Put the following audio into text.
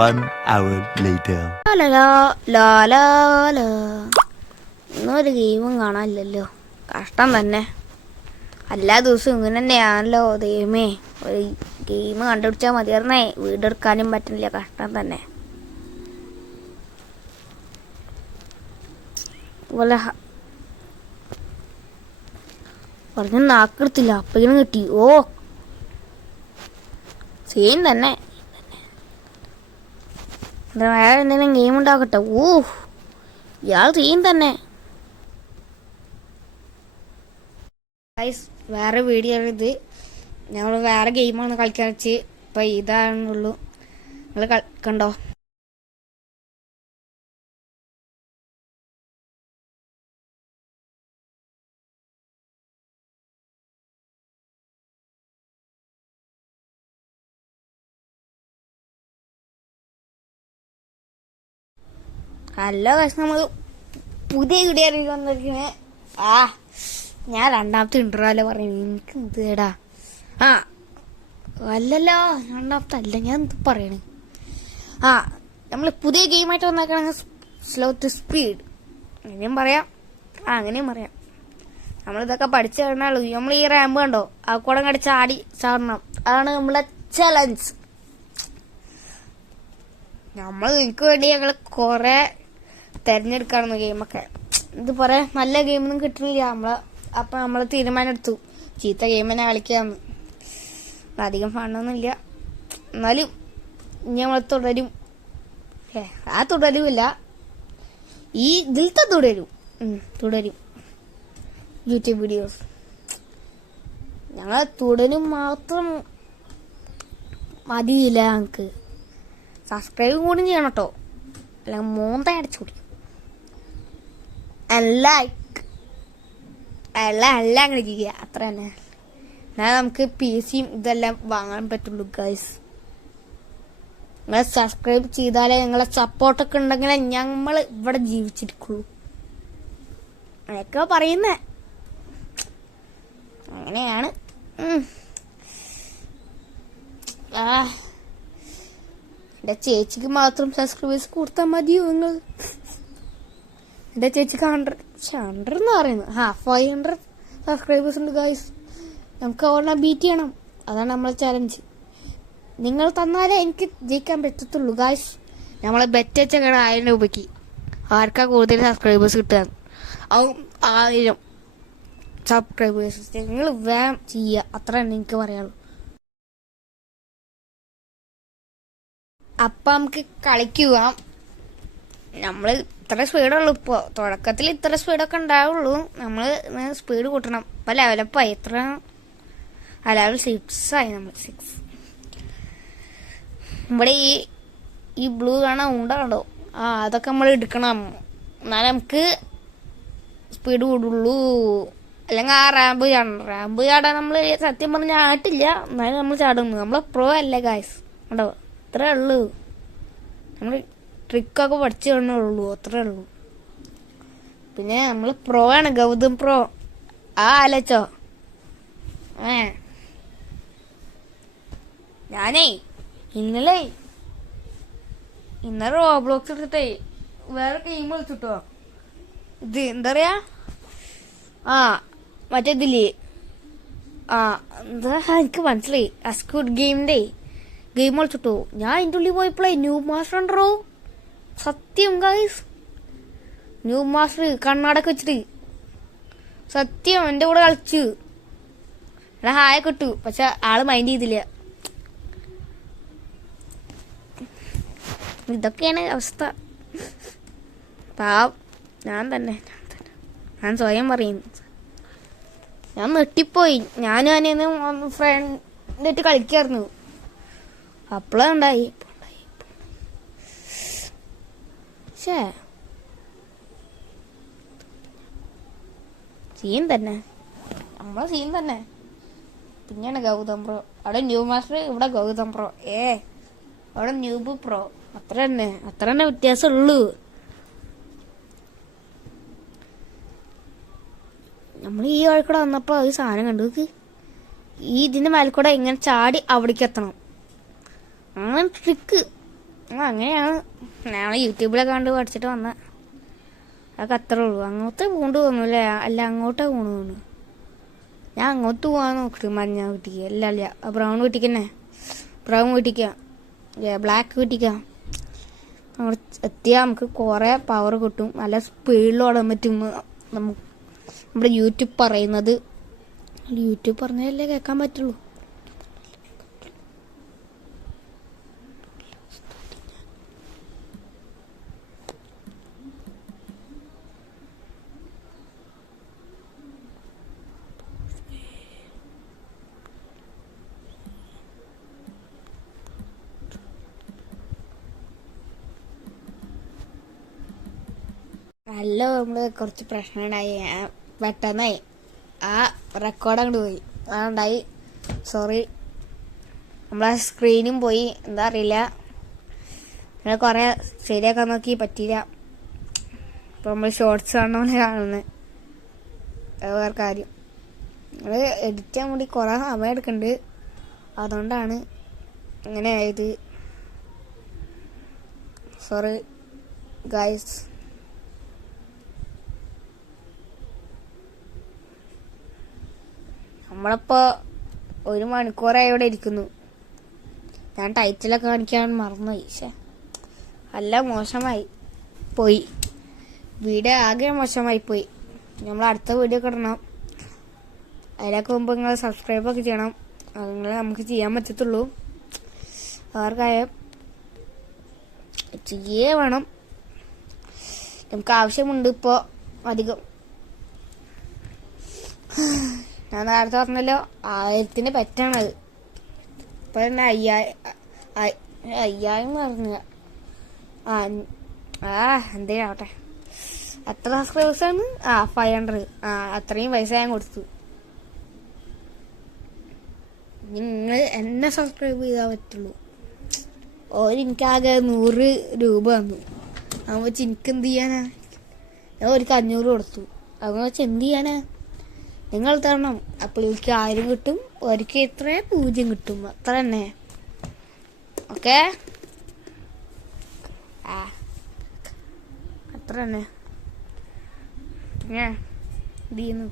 1 hour later. ഇന്നൊരു ഗെയിമും കാണാനില്ലല്ലോ, കഷ്ടം തന്നെ. എല്ലാ ദിവസവും ഇങ്ങനെ തന്നെയാണല്ലോ ദൈവമേ. ഒരു ഗെയിം കണ്ടുപിടിച്ചാൽ മതിയായിരുന്നേ, വീടെടുക്കാനും പറ്റുന്നില്ല, കഷ്ടം തന്നെ. അതുപോലെ പറഞ്ഞ നാക്കെടുത്തില്ല, അപ്പനും കിട്ടി. ഓ സെയിം തന്നെ. വേറെ എന്തെങ്കിലും ഗെയിം ഉണ്ടാക്കട്ടെ. ഇയാൾ സെയിം തന്നെ. വേറെ വീഡിയോ ഇത്, ഞങ്ങൾ വേറെ ഗെയിമാണ് കളിക്കാൻ വെച്ച്. ഇപ്പം ഇതാണുള്ളൂ, നിങ്ങൾ കണ്ടോ? ഹലോ ഗൈസ്, നമ്മൾ പുതിയ വീഡിയോ വന്നിരിക്കണേ. ഞാൻ രണ്ടാമത്തെ ഇൻട്രോല്ലേ പറയും, എനിക്ക് എന്തേടാ. അല്ലല്ലോ, രണ്ടാമത്തെ അല്ല, ഞാൻ എന്ത് പറയണേ. നമ്മൾ പുതിയ ഗെയിമായിട്ട് വന്നേക്കണെങ്കിൽ സ്ലോ ടു സ്പീഡ് അങ്ങനെയും പറയാം, അങ്ങനെയും പറയാം. നമ്മളിതൊക്കെ പഠിച്ചു കഴിഞ്ഞാളൂ. നമ്മൾ ഈ റാമ്പ് കണ്ടോ, ആ കൂടെ കണ്ട് ചാടണം. അതാണ് നമ്മളെ ചലഞ്ച്. നിങ്ങൾക്ക് വേണ്ടി ഞങ്ങൾ കുറെ തെരഞ്ഞെടുക്കാറുന്നു ഗെയിമൊക്കെ. ഇത് പറയാ നല്ല ഗെയിമൊന്നും കിട്ടുന്നില്ല അപ്പൊ നമ്മള് തീരുമാനം എടുത്തു ചീത്ത ഗെയിം തന്നെ കളിക്കാന്ന്. അധികം ഫണ്ടൊന്നുമില്ല, എന്നാലും ഇനി നമ്മൾ തുടരും. തുടരുമില്ല, ഈ ഇതിലത്തെ തുടരും യൂട്യൂബ് വീഡിയോസ്. ഞങ്ങൾ തുടരും മാത്രം മതിയില്ല, ഞങ്ങൾക്ക് സബ്സ്ക്രൈബും കൂടി ചെയ്യണം കേട്ടോ, അല്ലെങ്കിൽ മോന്ത അടിച്ചു കുടിക്കും. എല്ലാം അങ്ങനെ ചെയ്യുക, അത്ര തന്നെ. എന്നാൽ നമുക്ക് PC ഇതെല്ലാം വാങ്ങാൻ പറ്റുള്ളൂ ഗൈസ്. നിങ്ങൾ സബ്സ്ക്രൈബ് ചെയ്താലേ ഞങ്ങളെ സപ്പോർട്ടൊക്കെ ഉണ്ടെങ്കിലേ ഞങ്ങൾ ഇവിടെ ജീവിച്ചിരിക്കുള്ളൂ. അങ്ങനെയൊക്കെ പറയുന്നേ, അങ്ങനെയാണ്. എന്റെ ചേച്ചിക്ക് മാത്രം സബ്സ്ക്രൈബേഴ്സ് കൊടുത്താൽ മതിയോ നിങ്ങൾ? എന്റെ ചേച്ചിക്ക് 100 എന്ന് പറയുന്നത് 500 സബ്സ്ക്രൈബേഴ്സ് ഉണ്ട് ഗൈസ്. നമുക്ക് അവരെ ബീറ്റ് ചെയ്യണം, അതാണ് നമ്മളെ ചലഞ്ച്. നിങ്ങൾ തന്നാലേ എനിക്ക് ജയിക്കാൻ പറ്റത്തുള്ളൂ ഗൈസ്. നമ്മളെ ബെറ്റ് വെച്ച 1000 രൂപയ്ക്ക് ആർക്കാ കൂടുതൽ സബ്സ്ക്രൈബേഴ്സ് കിട്ടുക, 1000 സബ്സ്ക്രൈബേഴ്സ് നിങ്ങൾ വേഗം ചെയ്യുക, അത്ര തന്നെ എനിക്ക് പറയാനുള്ളൂ. അപ്പം നമുക്ക് കളിക്കുക. നമ്മള് ഇത്ര സ്പീഡുള്ളൂ ഇപ്പോൾ, തുടക്കത്തിൽ ഇത്ര സ്പീഡൊക്കെ ഉണ്ടാവുള്ളൂ. നമ്മൾ സ്പീഡ് കൂട്ടണം. ഇപ്പം ലെവലപ്പായി, എത്ര ലെവൽ 6 ആയി. നമ്മൾ 6 ഇവിടെ ഈ ബ്ലൂ കാണാൻ ഉണ്ടാകണ്ടോ, അതൊക്കെ നമ്മൾ എടുക്കണം, എന്നാലും നമുക്ക് സ്പീഡ് കൂടുള്ളൂ. അല്ലെങ്കിൽ റാമ്പ് ചാടാൻ നമ്മൾ സത്യം പറഞ്ഞാൽ ആയിട്ടില്ല, എന്നാലും നമ്മൾ ചാടുന്നു. നമ്മൾ പ്രോ അല്ലേ ഗായ്സ്, ഉണ്ടോ? അത്രേ ഉള്ളൂ. നമ്മൾ ട്രിക്കൊക്കെ പഠിച്ചു തന്നുള്ളൂ, അത്രേ ഉള്ളൂ. പിന്നെ നമ്മൾ പ്രോ ആണ്, ഗൗതം പ്രോ. ആലോചോ ഞാനേ ഇന്നലെ റോബ്ലോക്സ് എടുത്തിട്ടേ വേറെ ഗെയിം കളിച്ചിട്ടോ. ഇത് എന്താ പറയാ, മറ്റേതില്ലേ, എന്താ എനിക്ക് മനസ്സിലായി, സ്ക്വിഡ് ഗെയിമിന്റെ ഗെയിം കളിച്ചിട്ടോ. ഞാൻ ഇതിൻ്റെ ഉള്ളിൽ പോയപ്പോഴേ ന്യൂ മാസ്റ്റർ ഉണ്ടോ, സത്യം ഗൈസ്. ന്യൂ മാസ്റ്റർ കണ്ണാടൊക്കെ വെച്ചിട്ട് സത്യം എൻ്റെ കൂടെ കളിച്ചു. എടാ ഹായൊക്കെ ഇട്ടു, പക്ഷെ ആള് മൈൻഡ് ചെയ്തില്ല. ഇതൊക്കെയാണ് അവസ്ഥ. ഞാൻ സ്വയം പറയുന്നു. ഞാൻ നെട്ടിപ്പോയി. ഞാനും അനിയനും ഫ്രണ്ടിട്ട് കളിക്കായിരുന്നു, അപ്പളാ ഉണ്ടായി. സീൻ തന്നെ, നമ്മളെ സീൻ തന്നെ. പിന്നെയാണ് ഗൗതം പ്രോ. അവിടെ ന്യൂ മാസ്റ്റർ, ഇവിടെ ഗൗതം പ്രോ. അവിടെ ന്യൂബ് പ്രോ. അത്ര തന്നെ വ്യത്യാസമുള്ളൂ. നമ്മൾ ഈ വഴിക്കൂടെ വന്നപ്പോ ഒരു സാധനം കണ്ടു. ഇതിന്റെ മേൽക്കൂടെ ഇങ്ങനെ ചാടി അവിടേക്ക് എത്തണം, അങ്ങനെ ട്രിക്ക്. അങ്ങനെയാണ് ഞങ്ങൾ യൂട്യൂബിലൊക്കെ കണ്ട് പഠിച്ചിട്ട് വന്ന. അതൊക്കെ അത്രേ ഉള്ളൂ. അങ്ങോട്ട് പോകേണ്ടി തോന്നൂല്ലേ? അല്ല, അങ്ങോട്ടാ പോകണു തോന്നുന്നു. ഞാൻ അങ്ങോട്ട് പോകാൻ നോക്കിട്ട് മഞ്ഞ വീട്ടിക്ക്. അല്ല ബ്രൗൺ വീട്ടിക്ക് തന്നെ. ബ്രൗൺ വീട്ടിക്കാം, ബ്ലാക്ക് വീട്ടിക്കാം. അവിടെ എത്തിയാൽ നമുക്ക് കുറേ പവർ കിട്ടും. നല്ല സ്പീഡിൽ ഓടാൻ പറ്റും. നമ്മുടെ യൂട്യൂബ് പറയുന്നത്. യൂട്യൂബ് പറഞ്ഞതല്ലേ കേൾക്കാൻ പറ്റുള്ളൂ. നല്ല നമ്മള് കുറച്ച് പ്രശ്നമുണ്ടായി. പെട്ടെന്നായി ആ റെക്കോർഡ് അങ്ങോട്ട് പോയി. അതുണ്ടായി. സോറി. നമ്മളെ സ്ക്രീനും പോയി. എന്താ അറിയില്ല. നമ്മൾ കുറേ ശരിയാക്കാൻ നോക്കി, പറ്റിയില്ല. ഇപ്പം നമ്മൾ ഷോർട്സ് കാണുന്നത്. വേറെ കാര്യം, നമ്മൾ എഡിറ്റ് ചെയ്യാൻ വേണ്ടി കുറേ സമയം എടുക്കുന്നുണ്ട്. അതുകൊണ്ടാണ് ഇങ്ങനെ ആയത്. Sorry guys. നമ്മളിപ്പോൾ 1 മണിക്കൂറായി ഇവിടെ ഇരിക്കുന്നു. ഞാൻ ടൈറ്റിലൊക്കെ കാണിക്കാൻ മറന്നുപോയി. നല്ല മോശമായി പോയി. വീഡിയോ ആകെ മോശമായി പോയി. നമ്മൾ അടുത്ത വീഡിയോ കിടണം. അതിലൊക്കെ മുമ്പ് നിങ്ങൾ സബ്സ്ക്രൈബൊക്കെ ചെയ്യണം. അങ്ങനെ നമുക്ക് ചെയ്യാൻ പറ്റത്തുള്ളൂ. ആർക്കായാലും ചെയ്യേ വേണം. നമുക്ക് ആവശ്യമുണ്ട് ഇപ്പോൾ അധികം. ഞാൻ നേരത്തെ പറഞ്ഞല്ലോ 1000 പെറ്റാണത്. ഇപ്പൊ തന്നെ 5000 പറഞ്ഞ. എന്തേലാവട്ടെ. എത്ര സബ്സ്ക്രൈബേഴ്സാണ്? 500. അത്രയും പൈസ ഞാൻ കൊടുത്തു. നിങ്ങൾ എന്നെ സബ്സ്ക്രൈബ് ചെയ്താൽ പറ്റുള്ളൂ. എനിക്കാകെ 100 രൂപ തന്നു. അത് വെച്ച് എനിക്കെന്ത് ചെയ്യാനാ? ഞാൻ അവർക്ക് 500 കൊടുത്തു. അത് വെച്ച് എന്ത് ചെയ്യാനാ? നിങ്ങൾ തരണം. അപ്പോൾ എനിക്ക് 1000 കിട്ടും. ഒരിക്കൽ എത്ര 0 കിട്ടും. അത്ര തന്നെ. ഓക്കെ, അത്ര തന്നെ. പിന്നെ എന്ത് ചെയ്യുന്നു?